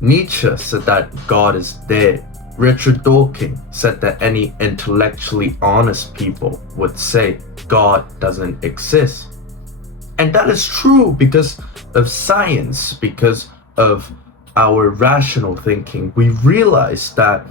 Nietzsche said that God is dead. Richard Dawkins said that any intellectually honest people would say God doesn't exist. And that is true because of science, because of our rational thinking. We realize that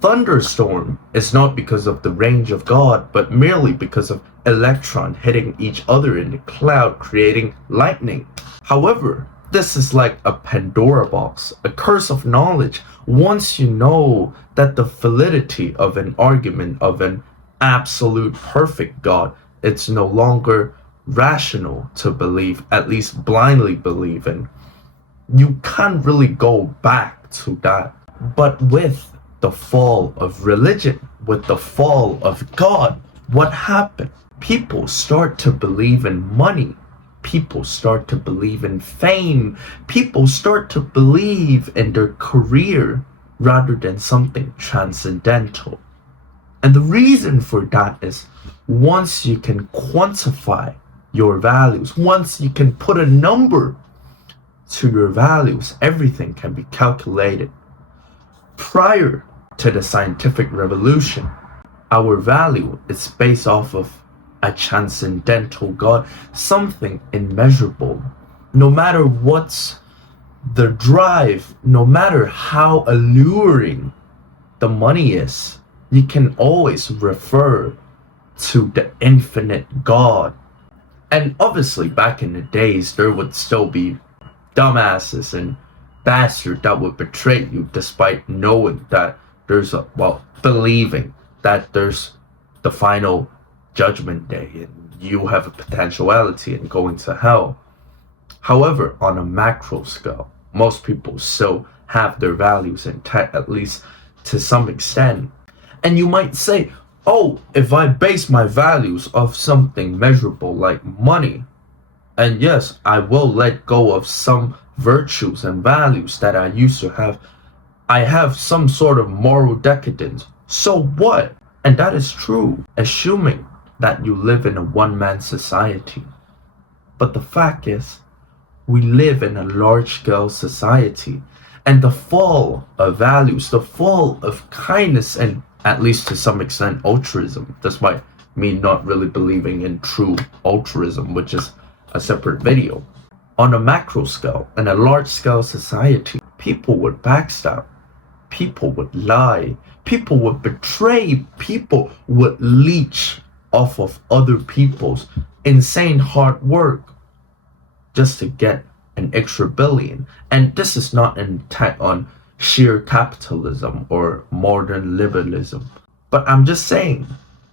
thunderstorm is not because of the range of God, but merely because of electron hitting each other in the cloud, creating lightning. However, this is like a Pandora box, a curse of knowledge. Once you know that the validity of an argument of an absolute perfect God, it's no longer rational to believe, at least blindly believe in. You can't really go back to that. But with the fall of religion, with the fall of God, what happened? People start to believe in money. People start to believe in fame. People start to believe in their career rather than something transcendental. And the reason for that is once you can quantify your values, once you can put a number to your values, everything can be calculated. Prior to the scientific revolution, our value is based off of a transcendental God, something immeasurable. No matter what's the drive, no matter how alluring the money is, you can always refer to the infinite God. And obviously, back in the days, there would still be dumbasses and bastards that would betray you despite knowing that believing that there's the final judgment day and you have a potentiality in going to hell. However, on a macro scale, most people still have their values intact, at least to some extent. And you might say, oh, if I base my values off something measurable like money, and yes, I will let go of some virtues and values that I used to have, I have some sort of moral decadence. So what? And that is true, assuming that you live in a one-man society. But the fact is, we live in a large-scale society, and the fall of values, the fall of kindness, and at least to some extent altruism, despite me not really believing in true altruism, which is a separate video. On a macro scale, in a large-scale society, people would backstab, people would lie, people would betray, people would leech off of other people's insane hard work just to get an extra billion. And this is not an attack on sheer capitalism or modern liberalism, but I'm just saying,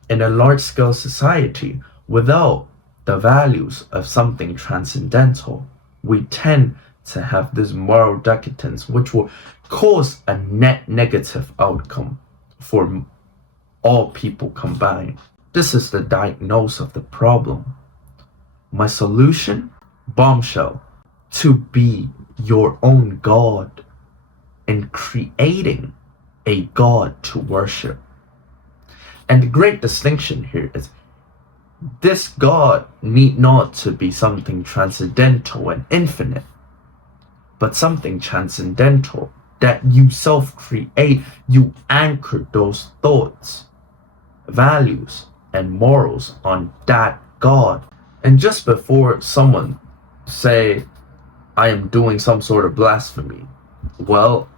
in a large-scale society, without the values of something transcendental, we tend to have this moral decadence, which will cause a net negative outcome for all people combined. This is the diagnosis of the problem. My solution? Bombshell. To be your own God and creating a God to worship. And the great distinction here is this God need not to be something transcendental and infinite, but something transcendental that you self-create. You anchor those thoughts, values, and morals on that God. And just before someone say I am doing some sort of blasphemy, well,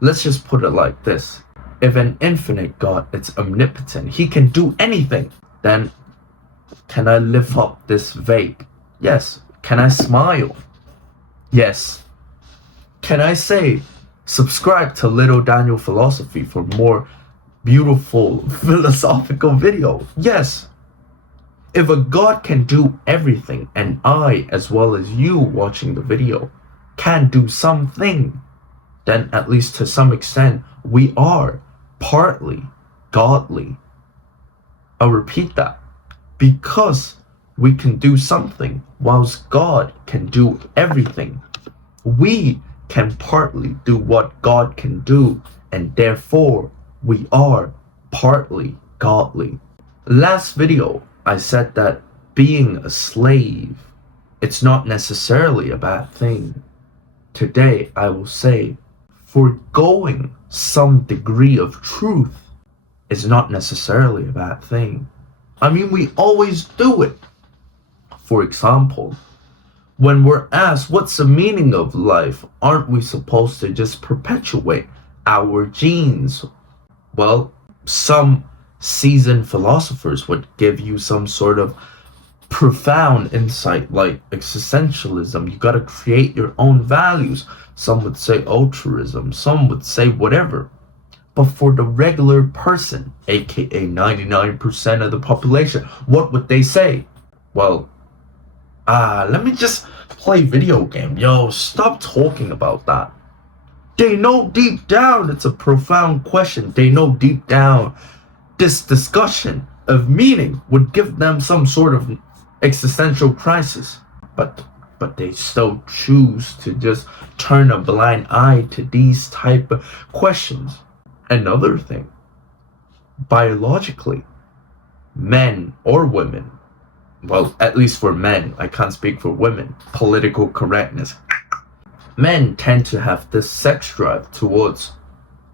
let's just put it like this. If an infinite God is omnipotent, he can do anything, then can I lift up this vape? Yes. Can I smile? Yes. Can I say, subscribe to Little Daniel Philosophy for more beautiful philosophical video? Yes. If a God can do everything, and I, as well as you watching the video, can do something, then at least to some extent, we are partly godly. I'll repeat that. Because we can do something, whilst God can do everything, we can partly do what God can do, and therefore we are partly godly. Last video, I said that being a slave, it's not necessarily a bad thing. Today, I will say Foregoing some degree of truth is not necessarily a bad thing. I mean, we always do it. For example, when we're asked what's the meaning of life, aren't we supposed to just perpetuate our genes? Well, some seasoned philosophers would give you some sort of profound insight like existentialism. You gotta create your own values. Some would say altruism, some would say whatever. But for the regular person, aka 99% of the population, what would they say? Well, let me just play video game. Yo, stop talking about that. They know deep down it's a profound question. They know deep down this discussion of meaning would give them some sort of existential crisis. But they still choose to just turn a blind eye to these type of questions. Another thing, biologically, men or women, well, at least for men, I can't speak for women, political correctness, men tend to have this sex drive towards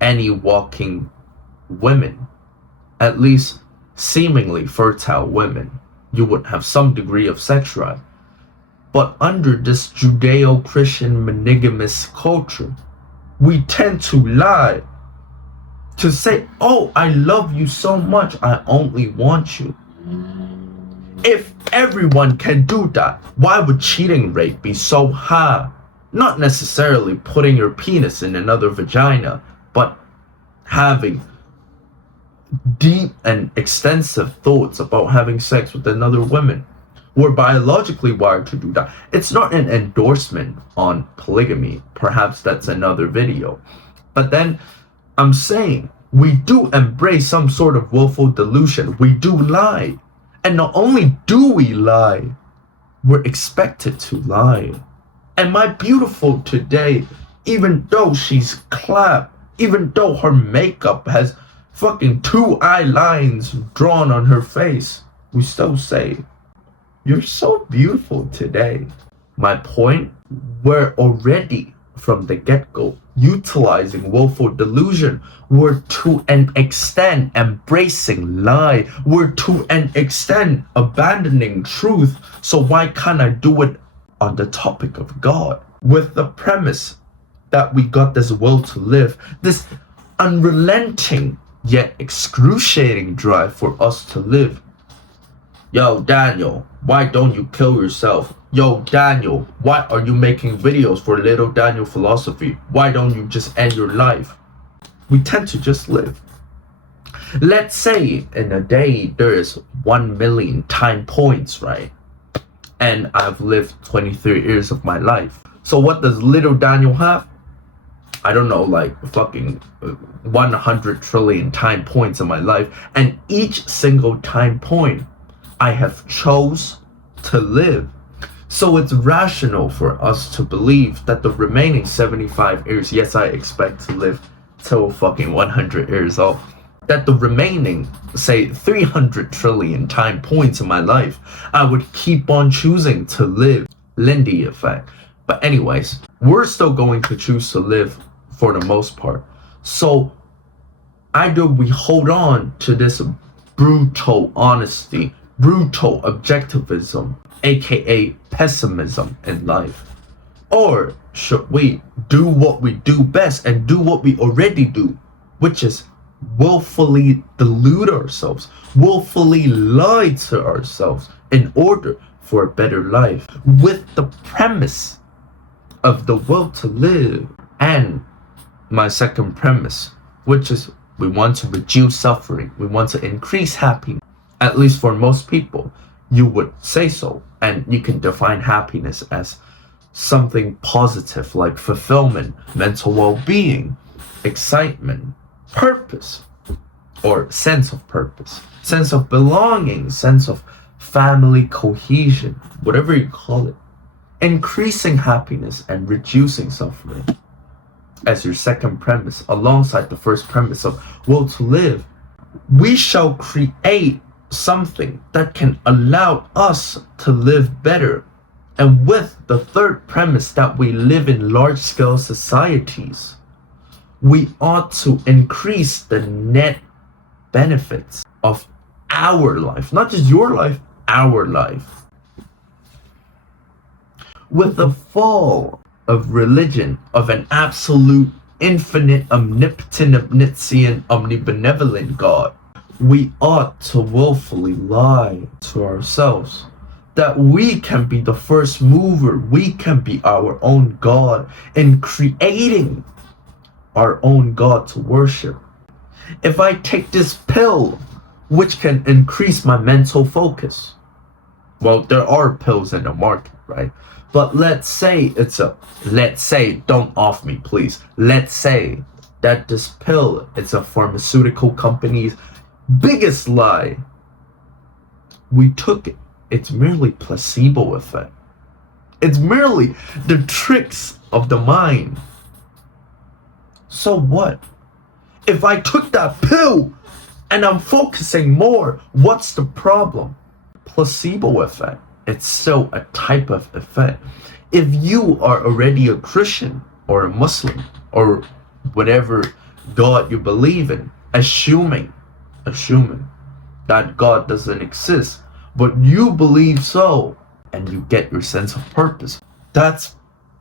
any walking women, at least seemingly fertile women. You would have some degree of sex drive. But under this Judeo-Christian monogamous culture, we tend to lie, to say, oh, I love you so much, I only want you. If everyone can do that, why would cheating rate be so high? Not necessarily putting your penis in another vagina, but having deep and extensive thoughts about having sex with another woman. We're biologically wired to do that. It's not an endorsement on polygamy. Perhaps that's another video. But then I'm saying we do embrace some sort of willful delusion. We do lie. And not only do we lie, we're expected to lie. And my beautiful today, even though she's clapped, even though her makeup has fucking 2 eye lines drawn on her face, we still say, you're so beautiful today. My point, we're already from the get-go utilizing willful delusion. We're to an extent embracing lie. We're to an extent abandoning truth. So why can't I do it on the topic of God? With the premise that we got this will to live, this unrelenting yet excruciating drive for us to live. Yo, Daniel, why don't you kill yourself? Yo, Daniel, why are you making videos for Little Daniel Philosophy? Why don't you just end your life? We tend to just live. Let's say in a day there is 1 million time points, right? And I've lived 23 years of my life. So what does Little Daniel have? I don't know, like fucking 100 trillion time points in my life. And each single time point I have chose to live. So it's rational for us to believe that the remaining 75 years, yes, I expect to live till fucking 100 years old, that the remaining, say, 300 trillion time points in my life, I would keep on choosing to live. Lindy effect. But anyways, we're still going to choose to live for the most part. So either we hold on to this brutal honesty, brutal objectivism, aka pessimism in life, or should we do what we do best and do what we already do, which is willfully delude ourselves, willfully lie to ourselves in order for a better life, with the premise of the will to live. And my second premise, which is we want to reduce suffering, we want to increase happiness. At least for most people, you would say so. And you can define happiness as something positive like fulfillment, mental well-being, excitement, purpose, or sense of purpose, sense of belonging, sense of family cohesion, whatever you call it. Increasing happiness and reducing suffering as your second premise, alongside the first premise of will to live. We shall create something that can allow us to live better. And with the third premise that we live in large-scale societies, We ought to increase the net benefits of our life, not just your life, our life. With the fall of religion, of an absolute, infinite, omnipotent, omniscient, omnibenevolent God, we ought to willfully lie to ourselves that we can be the first mover, we can be our own God in creating our own God to worship. If I take this pill, which can increase my mental focus, well, there are pills in the market, right? But let's say don't off me, please. Let's say that this pill is a pharmaceutical company's biggest lie. We took it. It's merely placebo effect. It's merely the tricks of the mind. So what? If I took that pill and I'm focusing more, what's the problem? Placebo effect. It's still a type of effect. If you are already a Christian or a Muslim or whatever God you believe in, assuming that God doesn't exist, but you believe so, and you get your sense of purpose, that's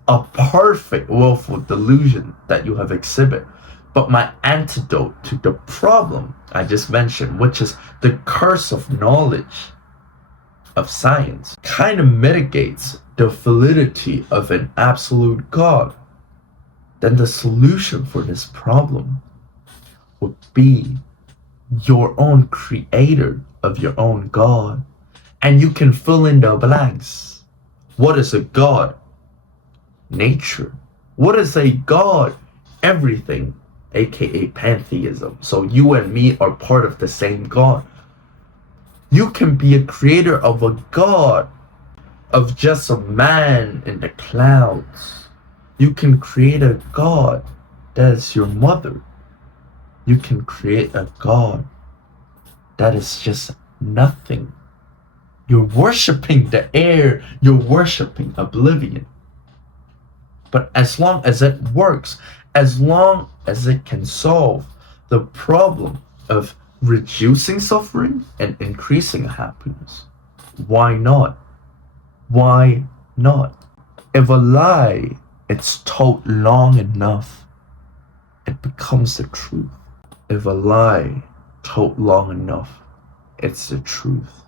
a perfect willful delusion that you have exhibited. But my antidote to the problem I just mentioned, which is the curse of knowledge, of science, kind of mitigates the validity of an absolute God. Then the solution for this problem would be your own creator of your own God. And you can fill in the blanks. What is a God? Nature. What is a God? Everything, aka pantheism. So you and me are part of the same God. You can be a creator of a God, of just a man in the clouds. You can create a God that is your mother. You can create a God that is just nothing. You're worshiping the air. You're worshiping oblivion. But as long as it works, as long as it can solve the problem of reducing suffering and increasing happiness, why not? Why not? If a lie is told long enough, it becomes the truth. If a lie told long enough, it's the truth.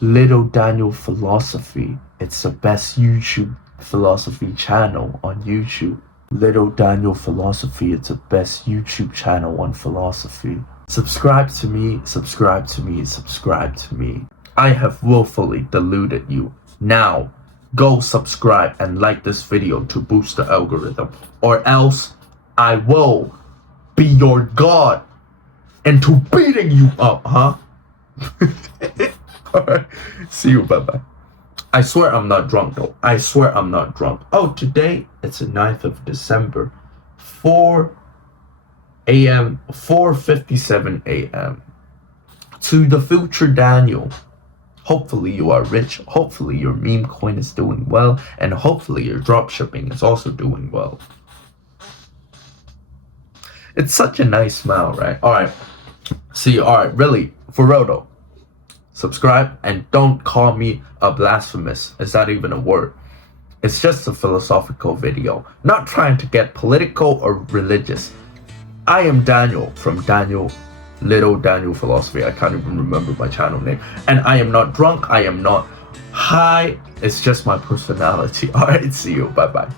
Little Daniel Philosophy, it's the best YouTube philosophy channel on YouTube. Little Daniel Philosophy, it's the best YouTube channel on philosophy. Subscribe to me, subscribe to me, subscribe to me. I have willfully deluded you. Now, go subscribe and like this video to boost the algorithm, or else I will be your God into beating you up, huh? Alright, see you, bye-bye. I swear I'm not drunk though. I swear I'm not drunk. Oh, today it's the 9th of December, 4 a.m., 4:57 a.m. To the future Daniel, hopefully you are rich, hopefully your meme coin is doing well, and hopefully your dropshipping is also doing well. It's such a nice smile, right? Alright, see you. Alright, really, for real though. Subscribe and don't call me a blasphemous. Is that even a word? It's just a philosophical video, not trying to get political or religious. I am Daniel from Little Daniel Philosophy. I can't even remember my channel name. And I am not drunk. I am not high. It's just my personality. Alright, see you. Bye-bye.